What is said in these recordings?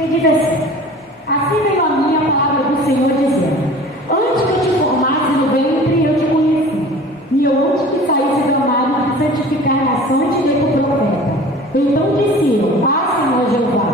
que diz assim veio a mim a palavra do Senhor dizendo: antes que eu te formasse no ventre, eu te conheci, e eu antes que saísse do armário, te santificar nações e te dei por profeta. Então disse eu: Senhor Jeová,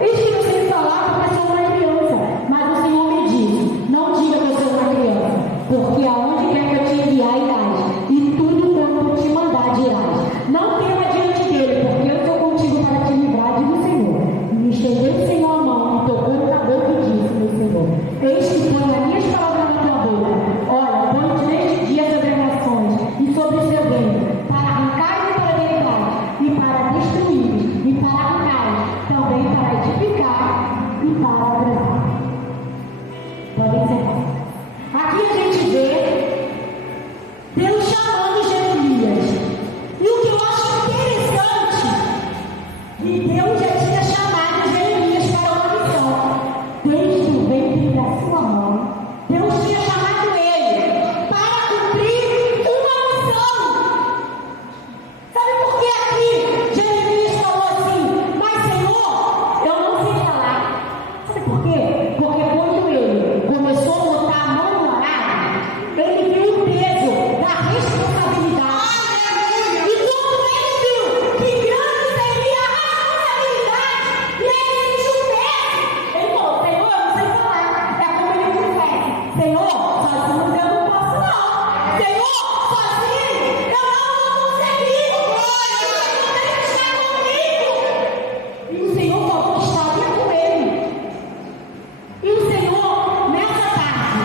eis que eu sei falar porque sou uma criança. Mas o Senhor me disse: não diga que eu sou uma criança, porque aonde quer que eu te enviar irás, e tudo quanto te mandar dirás. Não tema diante dele, porque eu sou contigo para te livrar, diz o Senhor. E me estendeu o Senhor a mão, me tocou no cabelo e disse: meu Senhor, eis que põe as minhas palavras na tua boca. Olha, põe-te neste dia sobre as nações e sobre o seu reino, para arrancar e para deitar, e para destruir, e para arrancar, também para edificar e para agradar. Podem sentar. Aqui a gente vê Deus chamando Jeremias. E o que eu acho interessante, que Deus já tinha chamado Jeremias para uma missão. Desde o ventre da sua mãe, Deus tinha chamado ele para cumprir uma missão. Sabe por que aqui Jeremias falou assim: mas Senhor, eu não sei falar. Sabe por quê? Porque quando ele começou a botar a mão no arado, ele viu o peso da responsabilidade. E quando ele viu que grande seria a responsabilidade, e ele sentiu o peso, ele falou: Senhor, eu não sei falar. É como ele dissesse: Senhor, sozinho eu não posso não. Senhor, sozinho eu não vou conseguir. Você tem que estar comigo. E o Senhor falou que estaria com ele. E o Senhor, nessa tarde,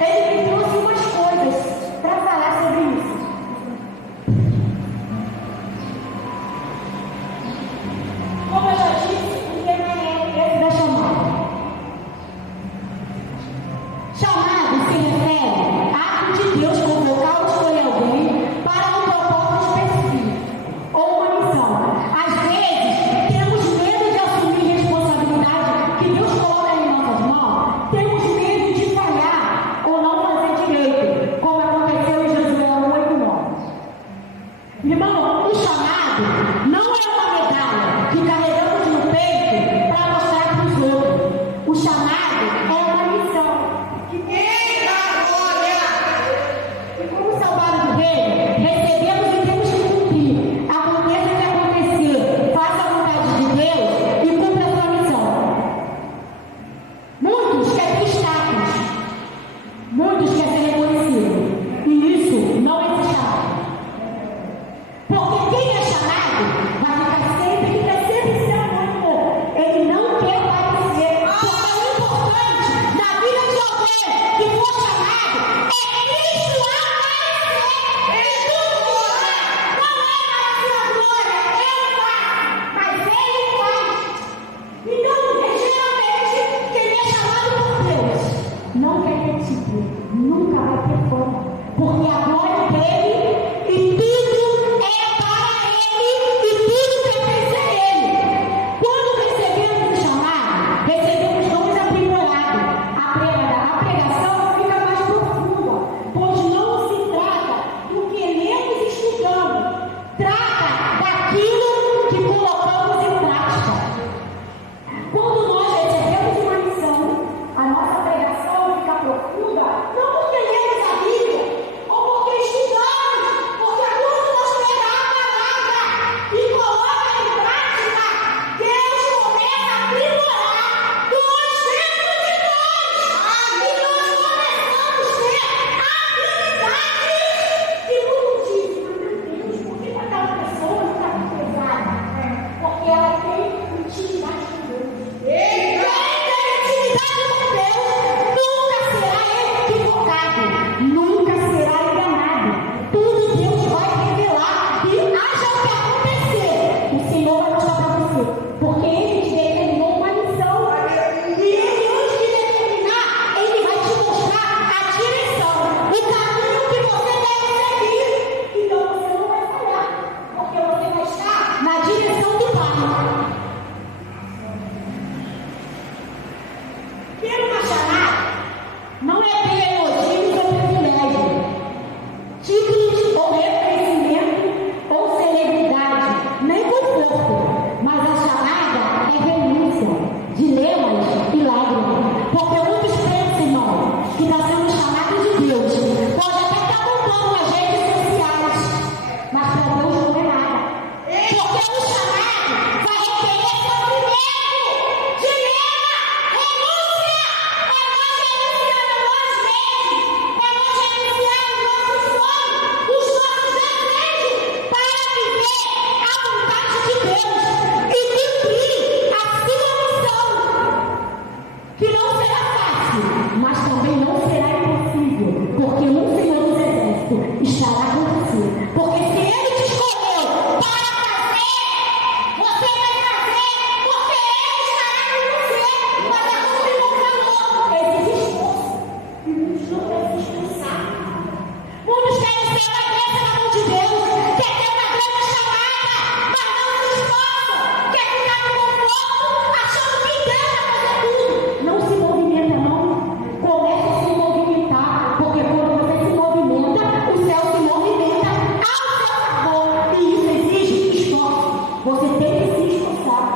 Ele me trouxe umas coisas para falar sobre isso. Como eu já disse, o tema é esse da chamada. Chamado se refere a ato de Deus convocar ou escolher alguém para um propósito específico ou uma missão. Às vezes, temos medo de assumir responsabilidade que Deus coloca em nossas mãos. Temos medo de falhar ou não fazer direito, como aconteceu em Josué 1:8-9. Irmão, o chamado não é uma medalha que carregamos no peito para mostrar para os outros. O chamado é uma missão. E como salvados do reino, recebemos e temos que cumprir. Aconteça o que acontecer, faça a vontade de Deus e cumpra a sua missão. Muitos querem status, muitos querem ser reconhecidos, e isso não é chamado. Porque quem é chamado vai ficar sempre, quer sempre ser muito. Ele não quer parecer. Porque o importante na vida de alguém que for chamado é Cristo aparecer. Ele tudo que não é para a sua glória, ele faz, mas ele faz. Então, geralmente, quem é chamado por Deus não quer ter título, nunca vai ter fama, porque a glória dele e tudo é para ele e tudo pertence a ele. Quando recebemos o chamado, recebemos dons aprimorados. A pregação fica mais profunda, pois não se trata do que lemos e estudamos, trata daquilo que colocamos em prática. Quando nós recebemos uma missão, a nossa pregação fica profunda, não porque lemos a Bíblia ou porque estudamos. também não será impossível, porque o Senhor dos Exércitos estará com você. Porque se Ele te escolheu para fazer, você vai fazer, porque Ele estará com você. Mas é como ele falou, exige esforço. E muitos não querem se esforçar. Muitos querem ser uma bênção na mão de Deus, quer ter uma grande chamada, mas não se esforçam, quer ficar no conforto, achando que Deus vai fazer tudo. Não se movimenta, não. Comece a se movimentar, porque quando você se movimenta, o céu se movimenta ao seu favor. E isso exige esforço. Você tem que se esforçar.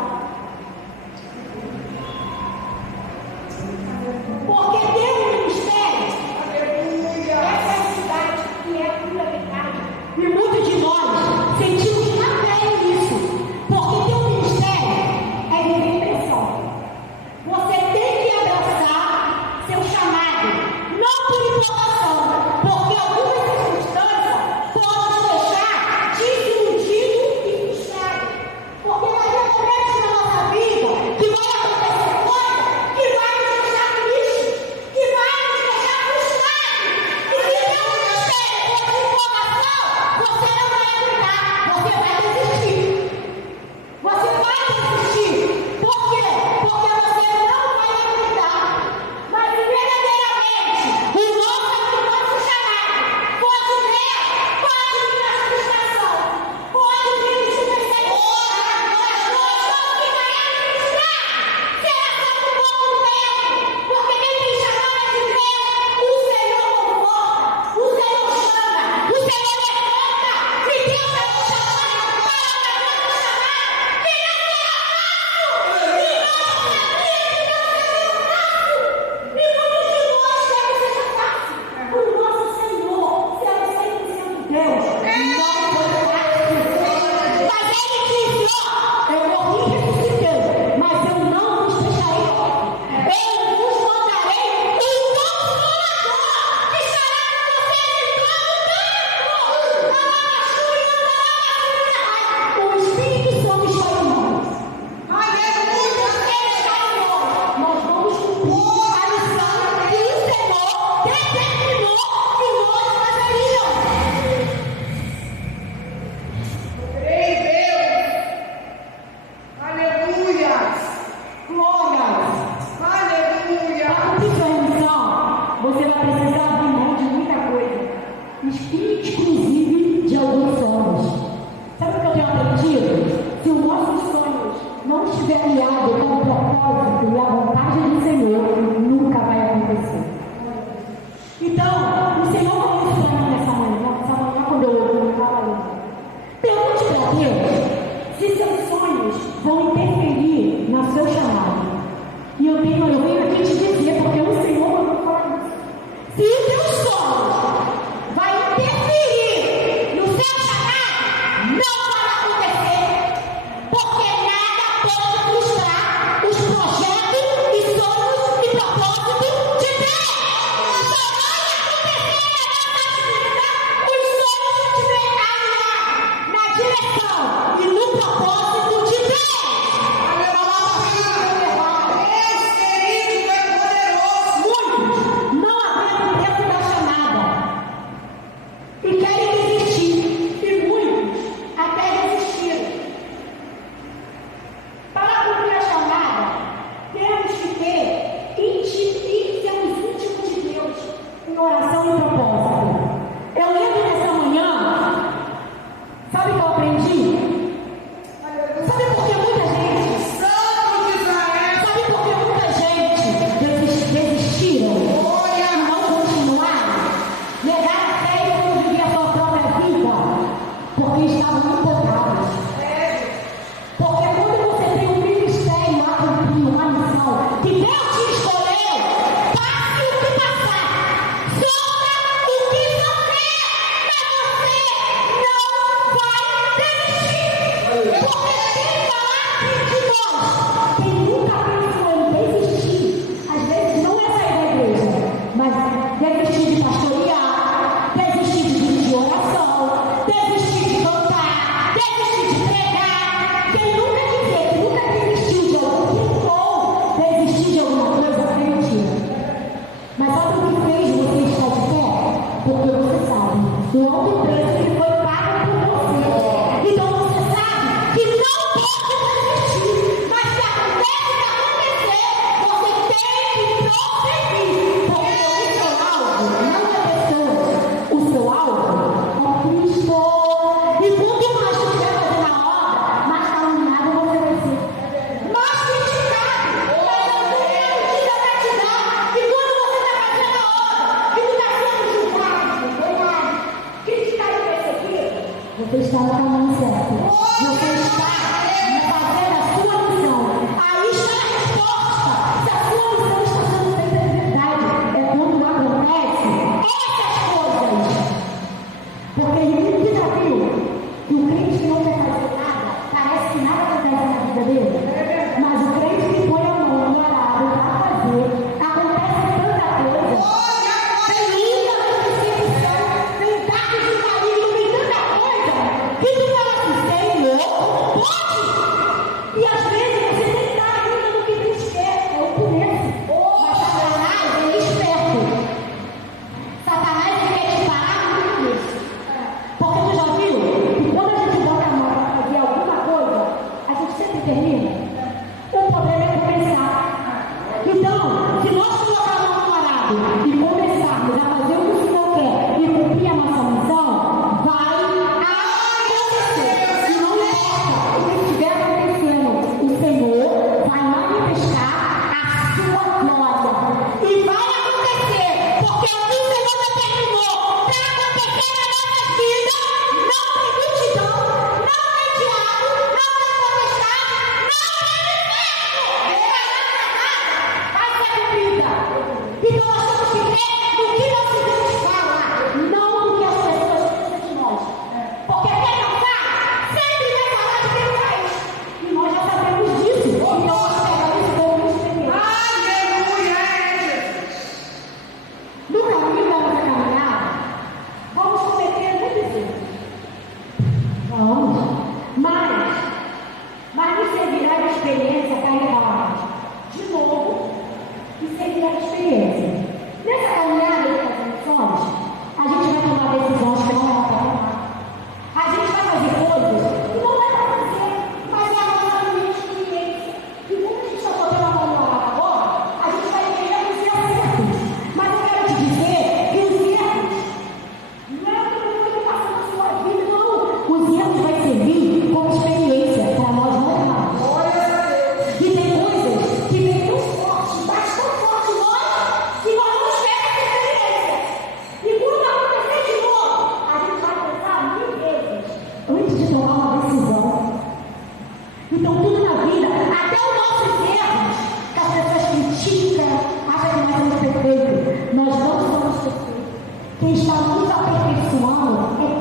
Porque ter um ministério, essa é a cidade que é a fundamental. E muitos de nós sentimos na pele isso. Porque ter um ministério é viver pressão. Você tem que abraçar seu chamado, não por empolgação, porque algumas circunstâncias podem nos deixar desiludidos e frustrados. Porque vai ter momentos na nossa vida que vai acontecer coisas que vai nos deixar tristes, que vai nos deixar frustrados. E se der um ministério por empolgação, você não vai aguentar, você vai desistir. Você vai desistir. Por quê? Porque você não vai aguentar. Mas verdadeiramente, o nosso chamado pode vir na frustração, pode vir no supercessor, mas nós vamos ficar a administrar. Será só por pouco tempo, porque quem tem chamada de Deus, o Senhor conforta, o Senhor chama, o Senhor levanta. Se Deus é o chamado para uma grande chamada, que não será fácil. E nós sabemos que não será fácil. E muitos de nós querem que seja fácil. O nosso Senhor, se é 100% Deus, não foi fácil. Mas Ele disse, ó, eu morri e ressuscitei, mas eu não vos deixarei órfãos. Eu vos mandarei o Consolador, que estará com vocês em todo o tempo. O Espírito Santo está em nós. Aleluia! Ele está em nós. Nós vamos cumprir a missão que o Senhor determinou que nós fazeríamos. Ei, Deus! Aleluia! Glórias! Aleluia! Para cumprir sua missão, você vai precisar abrir mão de muita coisa, inclusive de alguns sonhos. Sabe o que eu tenho aprendido? Se os nossos sonhos não estiverem alinhados com o propósito e a vontade do Senhor, nunca vai acontecer. Então, o Senhor falou isso para mim nessa manhã quando eu estava ali. Pergunte para Deus se seus sonhos vão interferir no seu chamado. E eu venho aqui te dizer, porque o Senhor não fala isso. Se o teu sonho vai interferir no seu chamado, não vai acontecer. Porque nada pode frustrar os projetos e sonhos e propósitos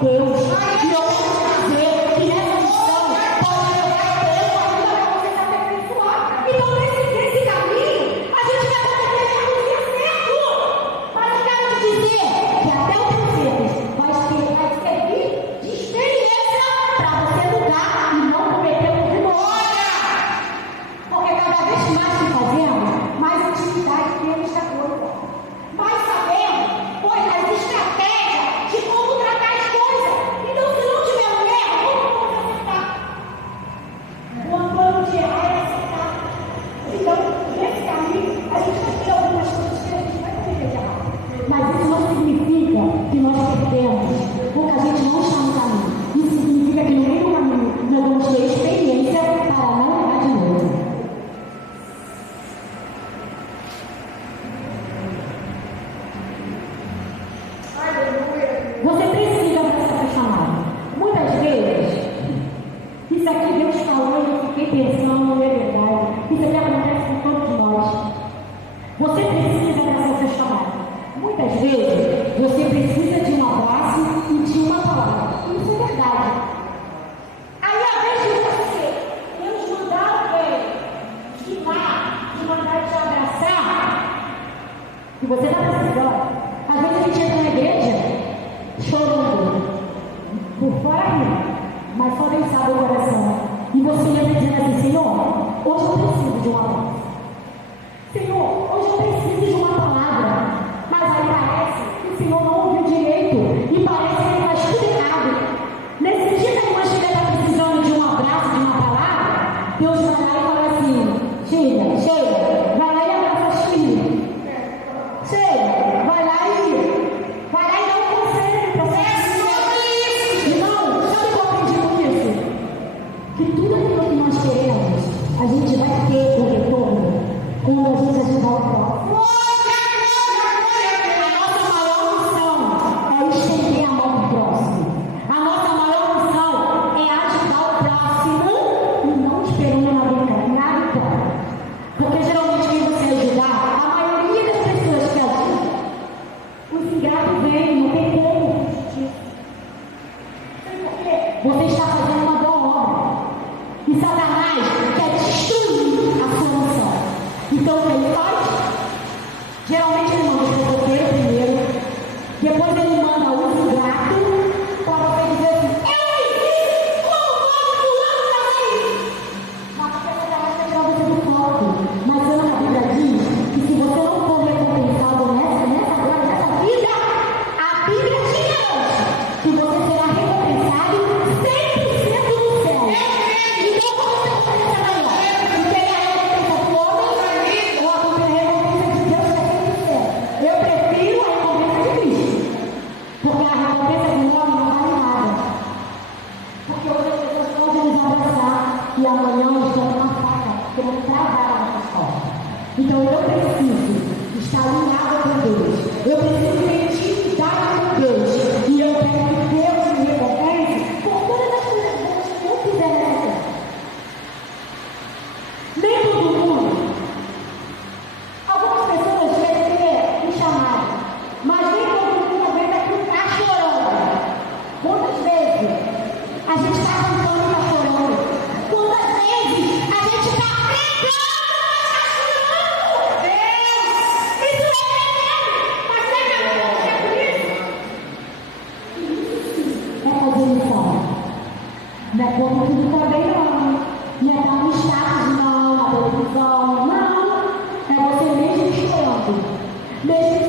Deus. E eu quero te dizer que essa missão pode levar Deus a vida para você se aperfeiçoar. Então, nesse caminho, a gente vai poder ter um dia certo. Mas eu quero te dizer que até o Cruzeiro vai servir de experiência para você mudar e não cometer o de novo. Porque cada vez mais que fazemos, mais intimidade temos da coisa. Mais sabemos, pois, as estratégias de como tratar as coisas. Então, se não tiver um erro, como vamos acertar? O plano de errar é acertar. Então, nesse caminho, a gente vai ter algumas coisas que a gente vai cometer de errar. Mas isso não significa que nós perdemos, porque a gente não está no caminho. Isso significa que no meio do caminho nós vamos ter experiência para não errar de novo. Você precisa dessa chamada. Muitas vezes, isso aqui Deus falou e eu fiquei pensando, não é verdade. Isso aqui acontece com todos nós. Você precisa dessa chamada. Muitas vezes, você precisa de um abraço e de uma palavra. Isso é verdade. Aí, às vezes, você, Deus mandar alguém de mandar te abraçar, e você está precisando. Às vezes, a gente entra na igreja chorando, por fora rir, mas só Deus sabe o coração. E você entra dizendo assim: Senhor, hoje eu preciso de um abraço. Senhor, hoje eu preciso de uma palavra. Mas aí parece que o Senhor não ouviu direito e parece que ele faz tudo errado. Nesse dia que a irmã Sheila está precisando de um abraço, de uma palavra, Deus vai lá e fala assim: Sheila, vai lá e abraça as filhas. Sheila, vai lá e dá um conselho para você. Irmão, sabe o que eu aprendi com isso? Que tudo aquilo que nós queremos, a gente vai ter o retorno quando a gente ajudar o próximo. A nossa maior missão é estender a mão para o próximo. A nossa maior missão é ajudar o próximo e não esperando nada em troca. Porque geralmente quem você ajudar, a maioria das pessoas que ajudam, os ingratos vêm, não tem como fugir. Você está fazendo uma boa obra. E Satanás quer destruir a sua missão. Então o que ele faz? Geralmente ele manda o fofoqueiro primeiro, depois ele manda o ingrato para você dizer assim: eu fiz isso, como pode fulano fazer isso? Mas porque Satanás quer tirar você do foco. Mas a Bíblia diz que se você não for recompensado nessa glória, nessa vida, a Bíblia te garante que você será recompensado 100% no céu. Então, como você compensa melhor? Você quer a recompensa do homem ou a recompensa de Deus que é sempre no céu? Eu prefiro a recompensa de Cristo. Porque a recompensa do homem não vale nada. Porque hoje as pessoas podem nos abraçar e amanhã estão com uma faca querendo travar a nossa sorte. Então eu preciso estar alinhado com Deus. Eu preciso ter intimidade com Deus. E eu quero que Deus me recompense por todas as coisas boas que eu fizer nessa terra. Nem todo mundo. Algumas pessoas querem ter um chamado, mas nem todo mundo vem daqui está chorando. Quantas vezes a gente está cantando e está chorando? Quantas vezes a gente está pregando e está chorando? Isso é tremendo! Mas você não é por isso? É fazer missão. Não é como tudo também não. Não é dar um status não, na televisão, não. É você mesmo chorando. Mesmo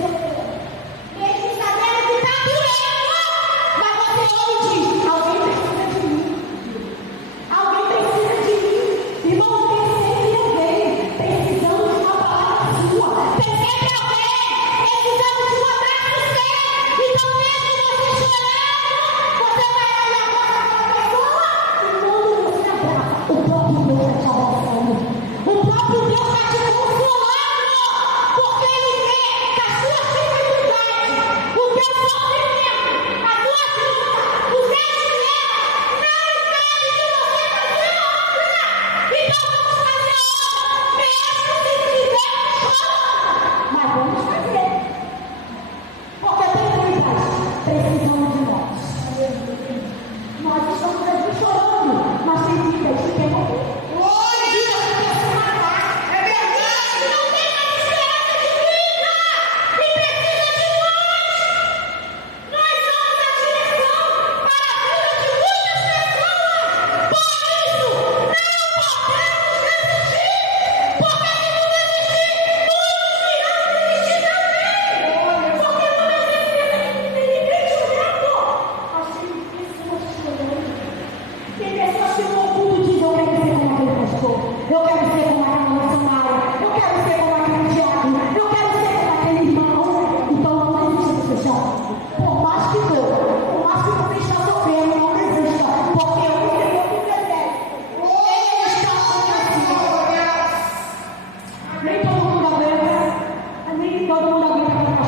sabendo que está doendo. Mas você ouve e diz: alguém precisa de mim. Alguém precisa de mim. Irmão, tem sempre alguém precisando de uma palavra sua. Tem sempre alguém precisando de um abraço seu. Então, mesmo você chorando, você vai lá e abraça aquela pessoa. E quando você abraça, o próprio Deus está te abraçando. O próprio Deus está te consolando. Porque Ele vê que a sua vida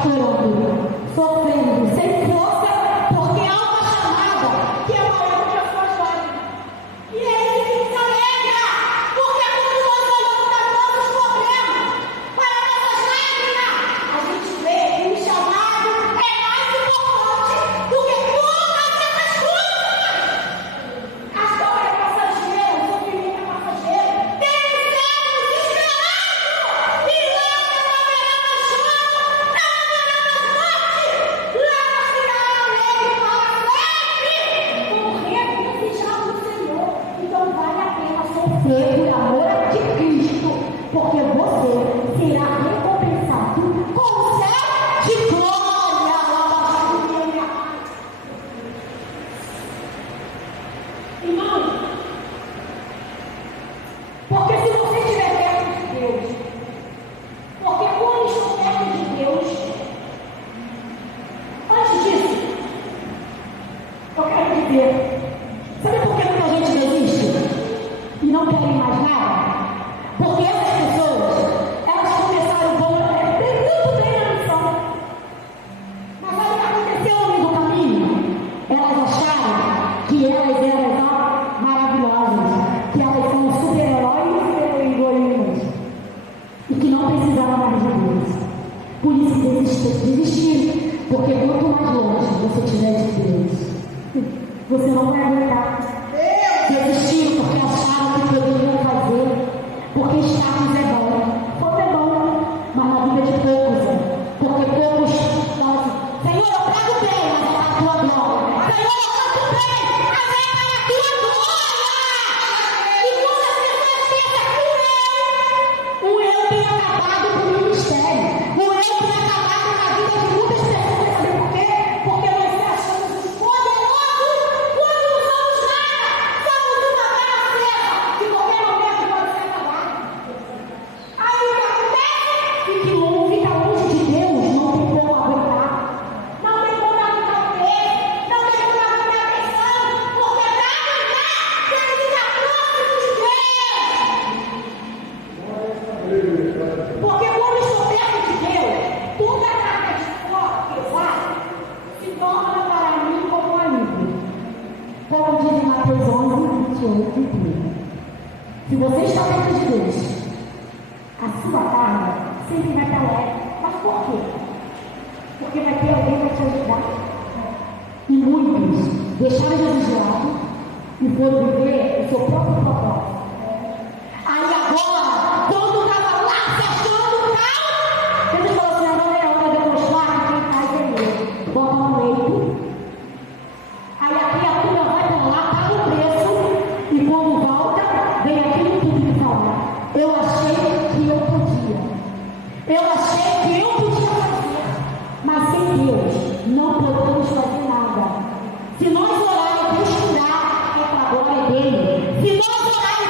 chorando, sofrendo, sem força, porque há uma chamada que é maior que as suas lágrimas. E aí ele se alegra, porque quando nós olhamos para nossos problemas, para nossas lágrimas, a gente vê que o chamado é mais importante do que todas essas coisas. A história é passageira, o sofrimento é passageiro. Temos servos esperando, e logo não haverá mais choro, não haverá mais morte. Lá ficará alegre para sempre, morrer desejado do Senhor. Então vale a pena sofrer por amor de Cristo, porque você será recompensado com o céu de glória. Aleluia. Irmão, porque se você estiver perto de Deus, porque quando estou perto de Deus, antes disso, eu quero dizer, sabe por que muita gente desiste e não quer mais nada? Porque essas pessoas, elas começaram tem tudo bem na missão, mas sabe o que aconteceu no meio do caminho? Elas acharam que elas eram maravilhosas, que elas são super-heróis e heroínas, e que não precisavam mais de Deus. Por isso desistiram, porque quanto mais longe você estiver de Deus, você não vai aguentar. Desistiram porque acharam que poderiam fazer, porque status é bom. Fogo é bom, mas na vida de poucos é. Porque poucos falam assim: Senhor, eu trago bem, mas é para a tua glória. Senhor, eu trago bem, mas é para a tua glória. E quando as pessoas pensam que o eu tem acabado com o ministério, o eu tem acabado na vida de muitas pessoas, sabe por quê? Porque nós se achamos os poderosos quando não somos nada. Somos uma vela acesa, que qualquer momento pode ser apagada. Aí o que acontece? Fica longe de Deus, não tem como aguentar. Não tem como aguentar o peso, não tem como aguentar a pressão, porque para aguentar tem que estar próximo de Deus. Porque quando estou perto de Deus, toda a carga de fora pesada se torna para mim como um alívio. Como diz em Mateus 11, 28 e 30. Se você está perto de Deus, a sua carga sempre vai estar leve. Mas por quê? Porque vai ter alguém para te ajudar. E muitos deixaram Jesus de lado e foram viver o seu próprio propósito. Aí agora, quando estava lá se achando o caos, Jesus falou assim: agora é hora de eu mostrar quem faz é ele. Bota no leito. Aí a criatura vai para lá, paga o preço, e quando volta, vem aquele público falar: eu achei que eu podia. Eu achei que eu podia fazer. Mas sem Deus, não podemos fazer nada. Se nós orar e Deus curar, é para a glória dele. Se nós orar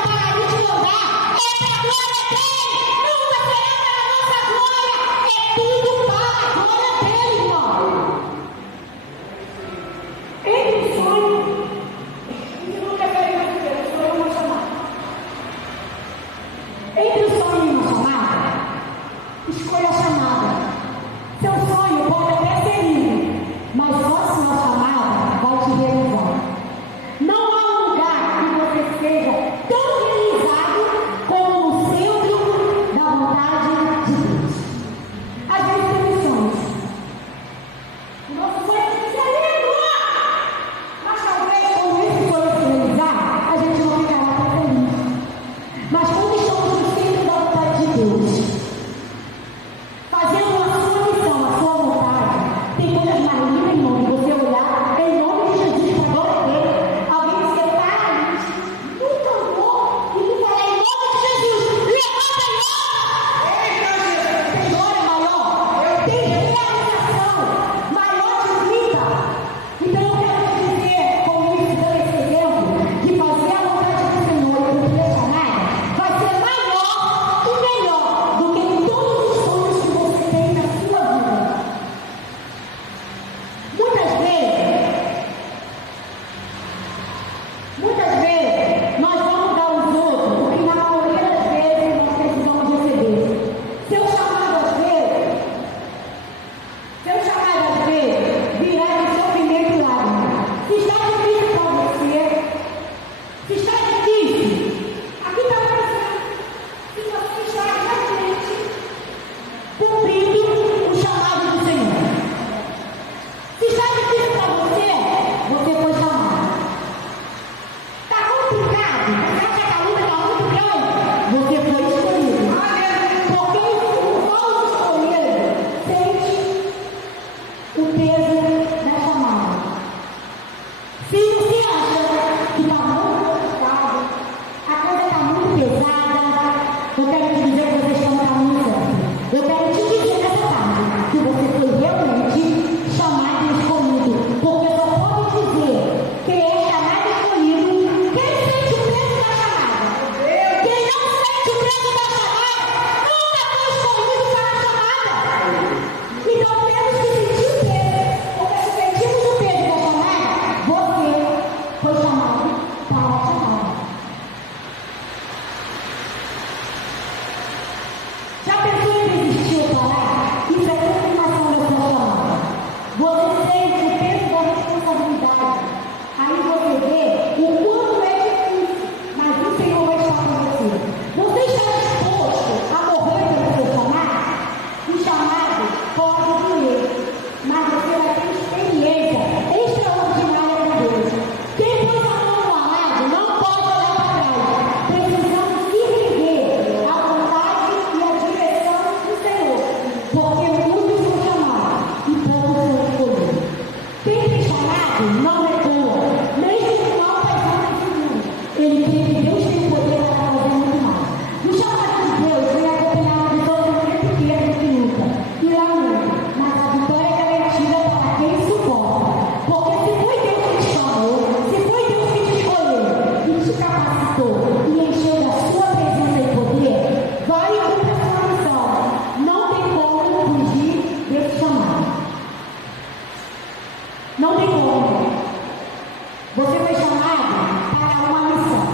chamado para uma missão.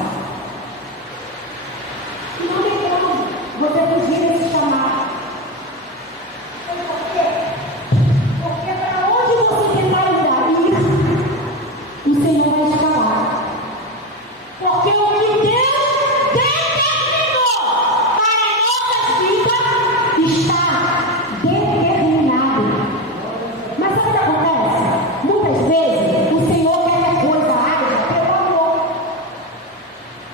E não tem como você fugir desse chamado. Sabe por quê? Porque para onde você tentar ir, o Senhor vai escalar. Porque o que Deus determinou para a nossa vida está determinado. Mas sabe o que acontece? Muitas vezes o Senhor quer que a coisa haja pelo amor.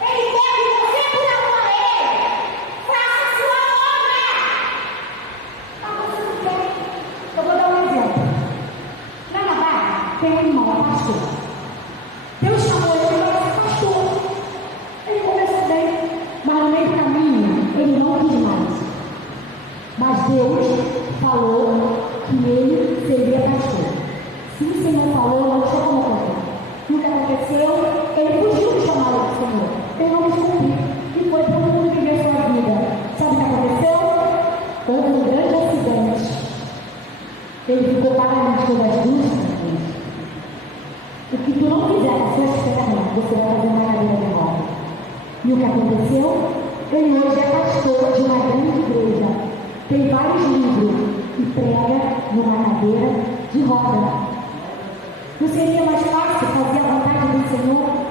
Ele quer que você, por amor a Ele, faça a sua obra. Mas você não quer. Eu vou dar um exemplo. Lá na Barra tem um irmão, pastor. Deus chamou ele para ser pastor. Ele começou bem, mas no meio do caminho ele não quis mais. Mas Deus falou que ele seria pastor. Se o Senhor falou, não tinha como fazer. O que aconteceu? Ele fugiu do chamado do Senhor. Ele não quis cumprir. E foi todo mundo viver sua vida. Sabe o que aconteceu? Houve um grande acidente. Ele ficou paralítico das duas pernas. O que tu não fizer com suas pernas, você vai fazer na cadeira de roda. E o que aconteceu? Ele hoje é pastor de uma grande igreja. Tem vários livros e prega numa cadeira de roda. Não seria mais fácil fazer a vontade do Senhor?